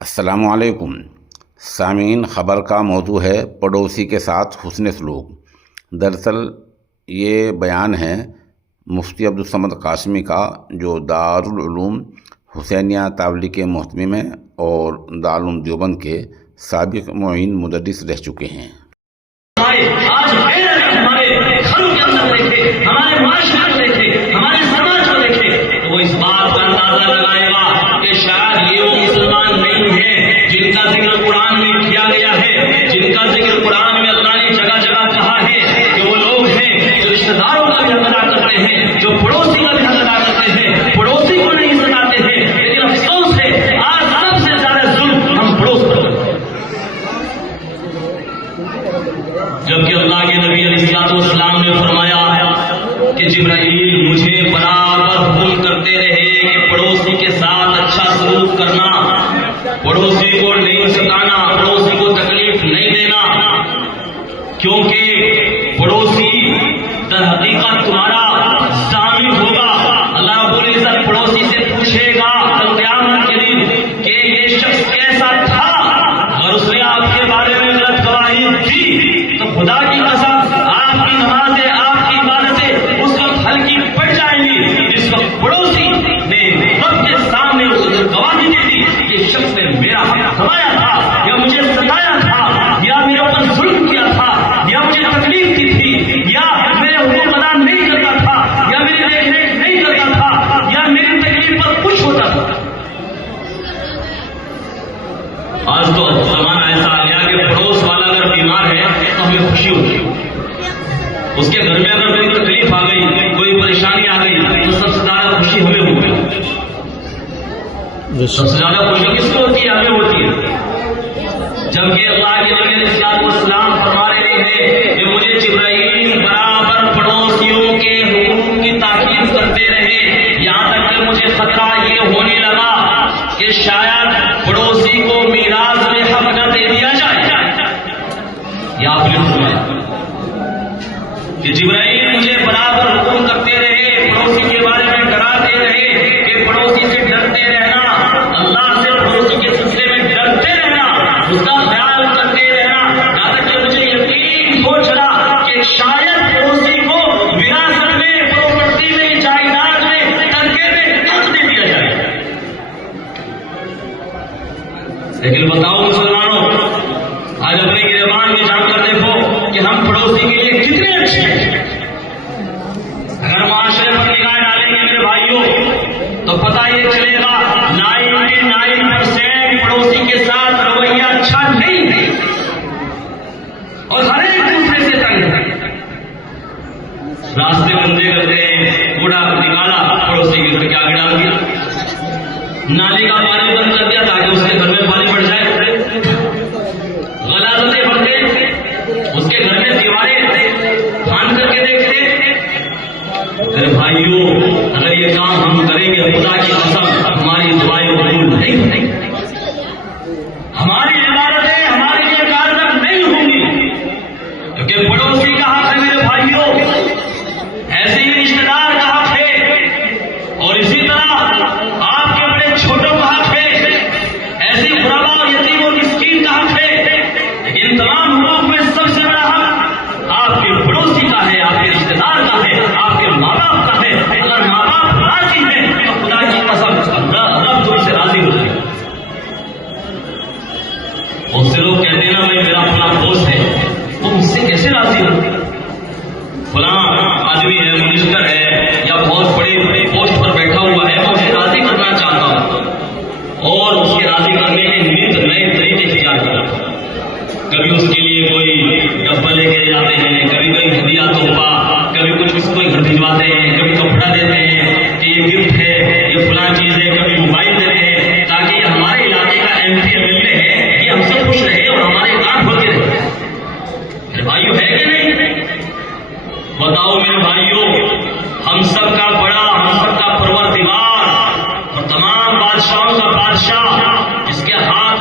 السلام علیکم سامعین، خبر کا موضوع ہے پڑوسی کے ساتھ حسن سلوک۔ دراصل یہ بیان ہے مفتی عبدالصمد قاسمی کا، جو دارالعلوم حسینیہ تاولی کے محتمم ہیں اور دارالعلوم دیوبند کے سابق معین مدرس رہ چکے ہیں۔ آج ہمارے گھروں کے اندر دیکھے، ہمارے معاشرے کو دیکھے، ہمارے سماج کو دیکھے تو وہ اس بات کا اندازہ لگائے گا کہ شاید یہ وہ مسلمان نہیں ہیں جن کا ذکر قرآن میں کیا گیا ہے، جن کا ذکر قرآن میں اللہ نے جگہ جگہ کہا ہے کہ وہ لوگ ہیں جو رشتہ داروں کا بھی حق ادا کرتے ہیں، جو پڑوسی کا بھی حق ادا کرتے ہیں، پڑوسی کو نہیں ستاتے ہیں۔ لیکن افسوس ہے آج سب سے زیادہ ظلم ہم پڑوس پر کرتے ہیں، جبکہ اللہ کے نبی علیہ السلام نے فرمایا کہ جبرائیل مجھے برابر حکم کرتے رہے کہ پڑوسی کے ساتھ اچھا سلوک کرنا، پڑوسی کو نہیں ستانا، پڑوسی کو تکلیف نہیں دینا، کیونکہ پڑوسی در حقیقت تمہارا ضامن ہوگا۔ اللہ رب العزت پڑوسی سے پوچھے گا کل قیامت کے دن کہ یہ شخص کیسا تھا، اور اس نے آپ کے بارے میں غلط گواہی دی تو خدا کی قسم آپ کی نمازیں، آپ کی عبادتیں اس وقت ہلکی پڑ جائیں گی جس وقت پڑوسی نے رب کے سامنے گواہی دے دی کہ اس شخص نے میرا حق کھوایا تھا، یا مجھے ستایا تھا، یا میرے اوپر ظلم کیا تھا، یا مجھے تکلیف دی تھی، یا میرے حقوق ادا نہیں کرتا تھا، یا میری دیکھ ریکھ نہیں کرتا تھا، یا میری تکلیف پر خوش ہوتا تھا۔ آج تو زمانہ ایسا آ گیا کہ پڑوس والا اگر بیمار ہے تو ہمیں خوشی ہوتی ہے، اس کے گھر میں اگر کوئی تکلیف آ گئی، کوئی پریشانی آ گئی تو سب سے زیادہ خوشی ہمیں ہوتی ہے۔ سب سے زیادہ خوشی کس کو ہوتی ہے؟ ہمیں ہوتی ہے۔ جبکہ اللہ کے نبی علیہ السلام فرما رہے ہیں کہ مجھے جبرائیل برابر پڑوسیوں کے حقوق کی تاکید کرتے رہے، یہاں تک کہ مجھے خطرہ یہ ہونے لگا کہ شاید پڑوسی کو میراث میں حق نہ دے دیا جائے۔ یا آپ نے فرمایا کہ جبرائیل مجھے برابر حکم کرتے رہے، پڑوسی کے بارے میں ڈراتے رہے کہ پڑوسی سے ڈرتے رہنا، اللہ سے پڑوسی کے سلسلے میں ڈرتے رہنا، اس کا خیال کرتے رہنا، یہاں تک کہ مجھے یقین ہو چلا کہ شاید پڑوسی کو وراثت میں، پراپرٹی میں، جائیداد میں، ترکے میں حق دے دیا جائے۔ لیکن بتاؤ مسلمانوں، آج اپنے گریبان میں جان کر دیکھو کہ ہم پڑوسی کے لیے کتنے اچھے ہیں۔ اگر معاشرے پر نگاہ ڈالیں گے میرے بھائیوں تو پتہ یہ چلے گا 99% پڑوسی کے ساتھ رویہ اچھا نہیں ہے، اور ہر ایک دوسرے سے تنگ ہے۔ راستے بندے کرتے ہیں، کوڑا نکالا، پڑوسی کے گھر کے آگے ڈال دیا، نالی کا پانی بند کر دیا تاکہ اس کے گھر میں پانی بڑھ جائے، غلاظتیں بڑھتے، اس کے گھر میں دیواریں پھاند کر کے دیکھتے۔ میرے بھائیوں، اگر یہ کام ہم کریں گے خدا کی قسم ہماری دعائیں قبول نہیں ہوں گی، ہماری عبادتیں ہمارے لیے کارگر نہیں ہوں گی، کیونکہ پڑوسی کا حق ہے میرے بھائیوں، ایسے ہی رشتے دار کا حق ہے، اور اسی طرح آپ کے بڑے چھوٹوں کا حق ہے، ایسے ہی غربا اور یتیم اور مسکین کا حق ہے۔ لیکن تمام حقوق میں سب سے بڑا حق آپ کے پڑوسی کا ہے، آپ کے رشتے دار کا ہے، آپ کے ماں باپ کا ہے۔ اگر ماں باپ راضی ہیں تو خدا کی قسم رب تم سے راضی ہو جائے گا۔ بہت سے لوگ کہتے ہیں نا بھائی میرا فلاں دوست ہے، وہ مجھ سے کیسے راضی ہو؟ فلاں آدمی ہے، منسٹر ہے، یا بہت